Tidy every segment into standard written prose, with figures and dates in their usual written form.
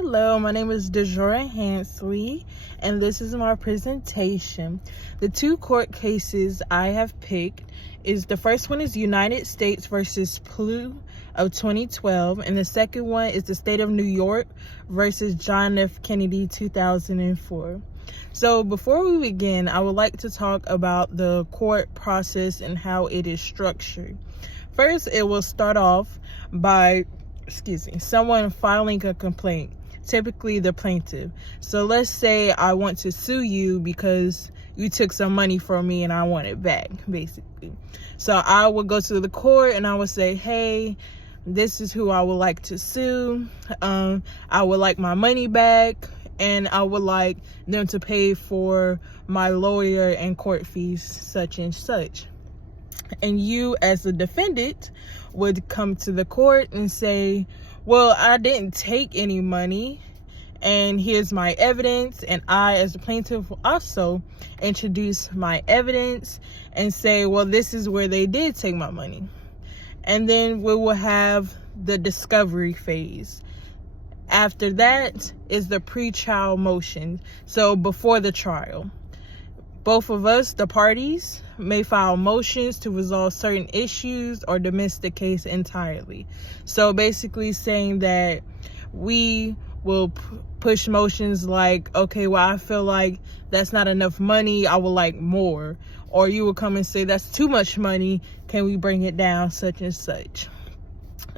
Hello, my name is DeJora Hansley, and this is my presentation. The two court cases I have picked is the first one is United States versus Plouffe of 2012, and the second one is the state of New York versus John F. Kennedy 2004. So before we begin, I would like to talk about the court process and how it is structured. First, it will start off by someone filing a complaint, typically the plaintiff. So let's say I want to sue you because you took some money from me and I want it back, basically. So I would go to the court and I would say, hey, this is who I would like to sue. I would like my money back, and I would like them to pay for my lawyer and court fees, such and such. And you, as the defendant, would come to the court and say, well, I didn't take any money, and here's my evidence. And I, as the plaintiff, will also introduce my evidence and say, well, this is where they did take my money. And then we will have the discovery phase. After that is the pre-trial motion. So before the trial, both of us, the parties, may file motions to resolve certain issues or dismiss the case entirely. So basically saying that we will push motions like, okay, well, I feel like that's not enough money, I would like more. Or you will come and say, that's too much money, can we bring it down, such and such.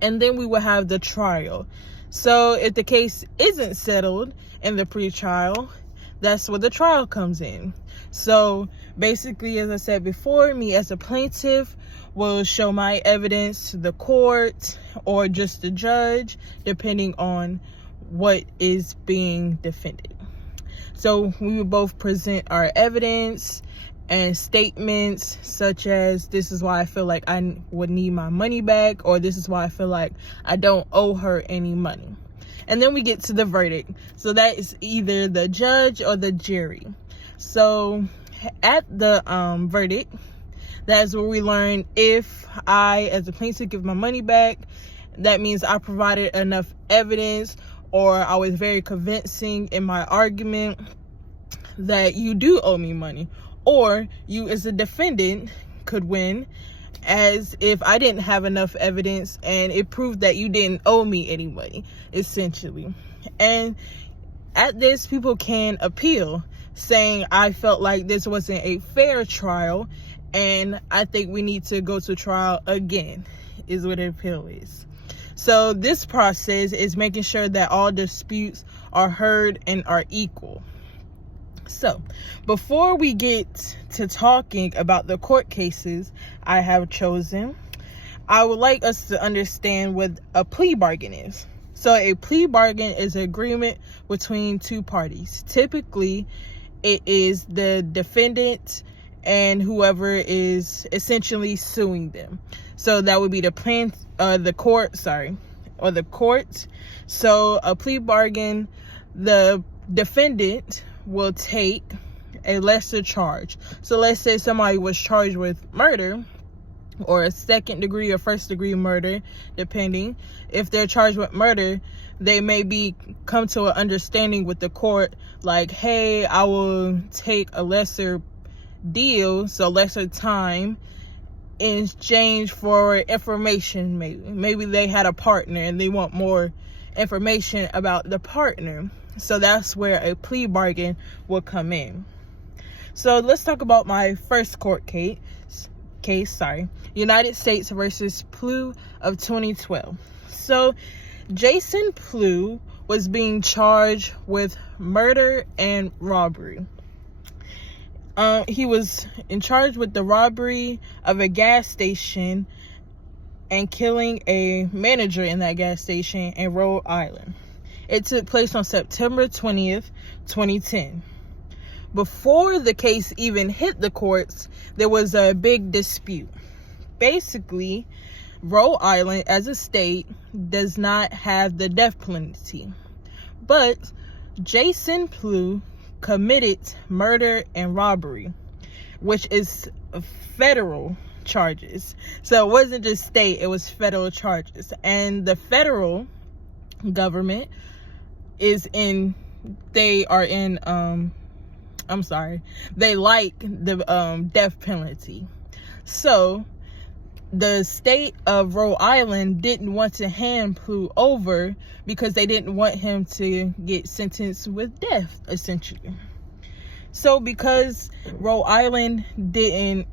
And then we will have the trial. So if the case isn't settled in the pre-trial, that's where the trial comes in. So basically, as I said before, me as a plaintiff will show my evidence to the court or just the judge, depending on what is being defended. So we will both present our evidence and statements such as, this is why I feel like I would need my money back, or this is why I feel like I don't owe her any money. And then we get to the verdict. So that is either the judge or the jury. So at the verdict, that's where we learn if I, as a plaintiff, give my money back, that means I provided enough evidence, or I was very convincing in my argument that you do owe me money. Or you, as a defendant, could win as if I didn't have enough evidence and it proved that you didn't owe me any money, essentially. And at this, people can appeal, saying, I felt like this wasn't a fair trial and I think we need to go to trial again, is what an appeal is. So this process is making sure that all disputes are heard and are equal. So before we get to talking about the court cases I have chosen, I would like us to understand what a plea bargain is. So a plea bargain is an agreement between two parties. Typically, it is the defendant and whoever is essentially suing them. So that would be the court. So a plea bargain, the defendant will take a lesser charge. So let's say somebody was charged with murder, or a second degree or first degree murder, depending. If they're charged with murder, they may come to an understanding with the court, like, hey, I will take a lesser deal, so lesser time, in exchange for information. Maybe they had a partner and they want more information about the partner. So that's where a plea bargain will come in. So let's talk about my first court case, United States versus Plouffe of 2012. So Jason Plouffe was being charged with murder and robbery. He was in charge with the robbery of a gas station and killing a manager in that gas station in Rhode Island. It took place on September 20th, 2010. Before the case even hit the courts, there was a big dispute. Basically, Rhode Island as a state does not have the death penalty. But Jason Plouffe committed murder and robbery, which is federal charges. So it wasn't just state, it was federal charges. And the federal government they like the death penalty. So the state of Rhode Island didn't want to hand Plouffe over because they didn't want him to get sentenced with death, essentially. So because Rhode Island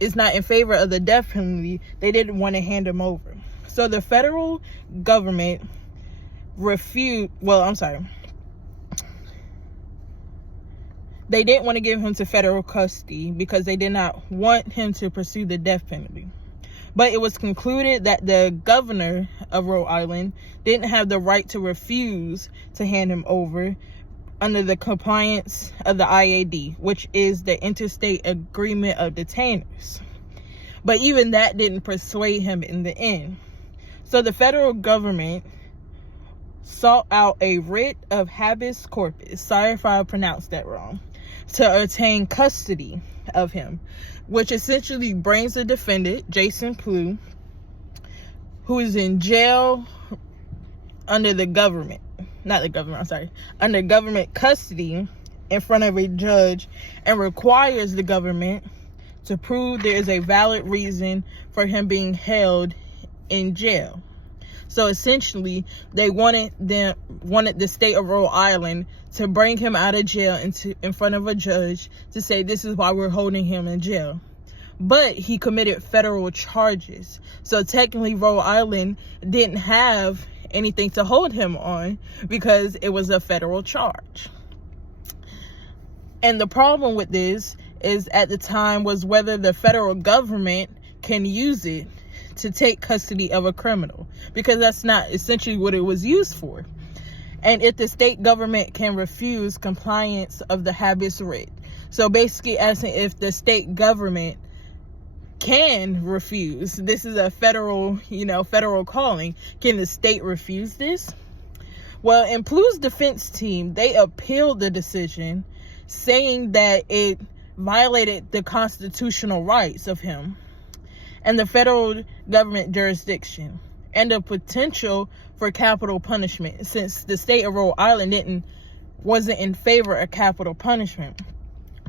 is not in favor of the death penalty, they didn't want to hand him over. So the federal government they didn't want to give him to federal custody because they did not want him to pursue the death penalty. But it was concluded that the governor of Rhode Island didn't have the right to refuse to hand him over under the compliance of the IAD, which is the Interstate Agreement of Detainers. But even that didn't persuade him in the end. So the federal government sought out a writ of habeas corpus, sorry if I pronounced that wrong, to obtain custody of him, which essentially brings the defendant, Jason Plouffe, who is in jail under government custody in front of a judge, and requires the government to prove there is a valid reason for him being held in jail. So essentially, they wanted the state of Rhode Island to bring him out of jail in front of a judge to say, this is why we're holding him in jail. But he committed federal charges. So technically, Rhode Island didn't have anything to hold him on because it was a federal charge. And the problem with this is, at the time, was whether the federal government can use it to take custody of a criminal, because that's not essentially what it was used for. And if the state government can refuse compliance of the habeas writ, so basically asking if the state government can refuse, this is a federal calling, can the state refuse this? Well, in Plouffe's defense team, they appealed the decision, saying that it violated the constitutional rights of him and the federal government jurisdiction, and the potential for capital punishment, since the state of Rhode Island wasn't in favor of capital punishment.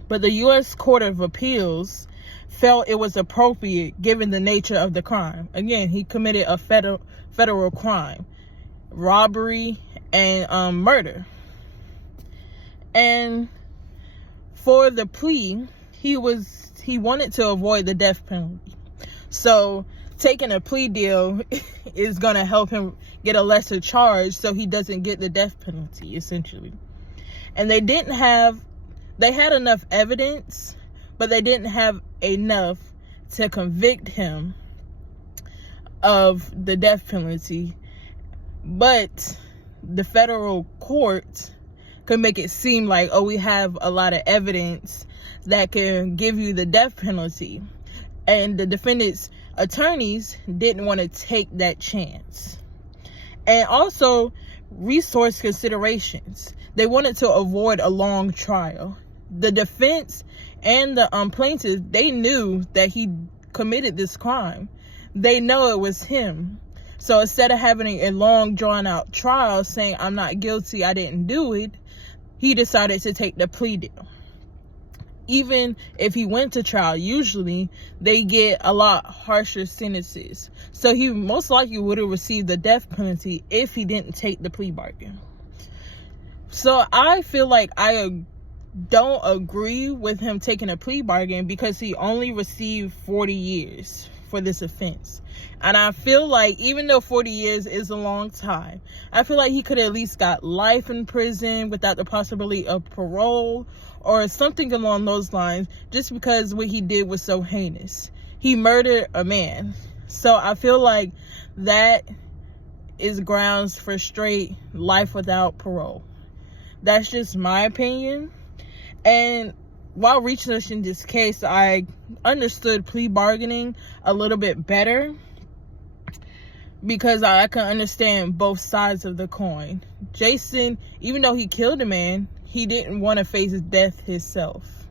But the U.S. Court of Appeals felt it was appropriate given the nature of the crime. Again, he committed a federal crime, robbery and murder. And for the plea, he wanted to avoid the death penalty. So taking a plea deal is going to help him get a lesser charge so he doesn't get the death penalty, essentially. And they had enough evidence, but they didn't have enough to convict him of the death penalty. But the federal court could make it seem like, oh, we have a lot of evidence that can give you the death penalty. And the defendant's attorneys didn't want to take that chance. And also, resource considerations. They wanted to avoid a long trial. The defense and the plaintiff, they knew that he committed this crime. They know it was him. So instead of having a long, drawn-out trial saying, I'm not guilty, I didn't do it, he decided to take the plea deal. Even if he went to trial, usually they get a lot harsher sentences. So he most likely would have received the death penalty if he didn't take the plea bargain. So I feel like I don't agree with him taking a plea bargain, because he only received 40 years for this offense. And I feel like, even though 40 years is a long time, I feel like he could at least got life in prison without the possibility of parole or something along those lines, just because what he did was so heinous. He murdered a man. So I feel like that is grounds for straight life without parole. That's just my opinion. And while researching this case, I understood plea bargaining a little bit better, because I can understand both sides of the coin. Jason, even though he killed a man, he didn't want to face death himself.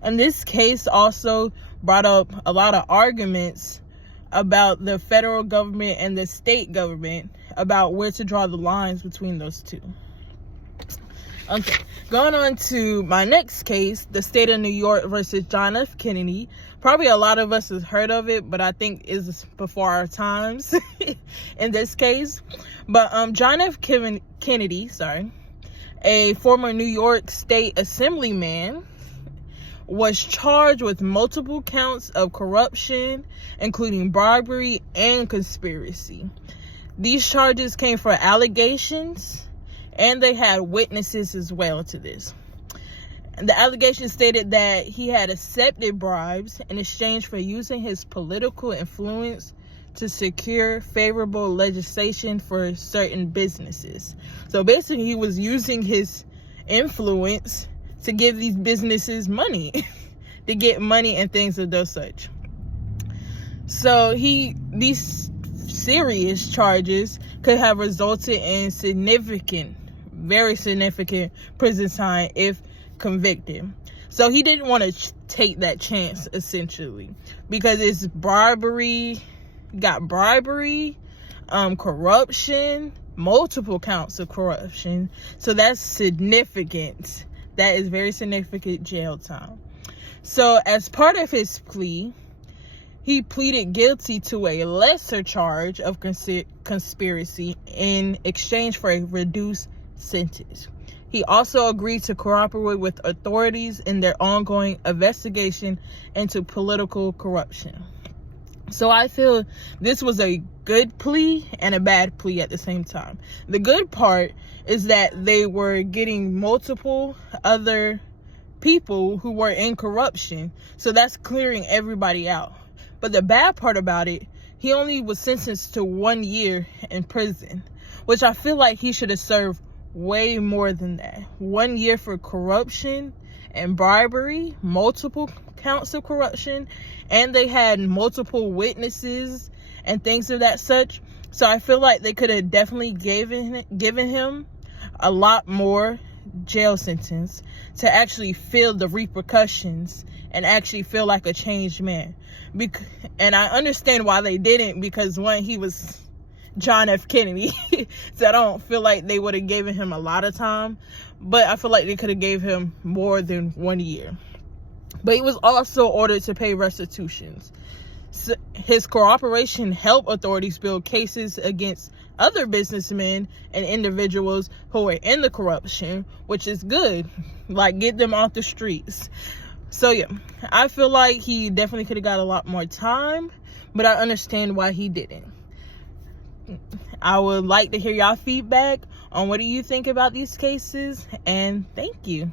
And this case also brought up a lot of arguments about the federal government and the state government, about where to draw the lines between those two. Okay, going on to my next case, the state of New York versus John F. Kennedy. Probably a lot of us has heard of it, but I think is before our times in this case. But John F. Kennedy, a former New York State Assemblyman, was charged with multiple counts of corruption, including bribery and conspiracy. These charges came for allegations, and they had witnesses as well to this. The allegation stated that he had accepted bribes in exchange for using his political influence to secure favorable legislation for certain businesses. So basically, he was using his influence to give these businesses money, to get money and things of those such. So these serious charges could have resulted in very significant prison time if convicted. So he didn't want to take that chance, essentially, because it's bribery, corruption, multiple counts of corruption. So that's significant. That is very significant jail time. So as part of his plea, he pleaded guilty to a lesser charge of conspiracy in exchange for a reduced sentence. He also agreed to cooperate with authorities in their ongoing investigation into political corruption. So I feel this was a good plea and a bad plea at the same time. The good part is that they were getting multiple other people who were in corruption. So that's clearing everybody out. But the bad part about it, he only was sentenced to 1 year in prison, which I feel like he should have served way more than that. 1 year for corruption and bribery, multiple counts of corruption, and they had multiple witnesses and things of that such. So I feel like they could have definitely given him a lot more jail sentence to actually feel the repercussions and actually feel like a changed man. And I understand why they didn't, because one, he was John F. Kennedy. So I don't feel like they would have given him a lot of time, but I feel like they could have gave him more than 1 year. But he was also ordered to pay restitutions. So his cooperation helped authorities build cases against other businessmen and individuals who were in the corruption, which is good. Like, get them off the streets. So yeah, I feel like he definitely could have got a lot more time, but I understand why he didn't. I would like to hear y'all feedback on what do you think about these cases, and thank you.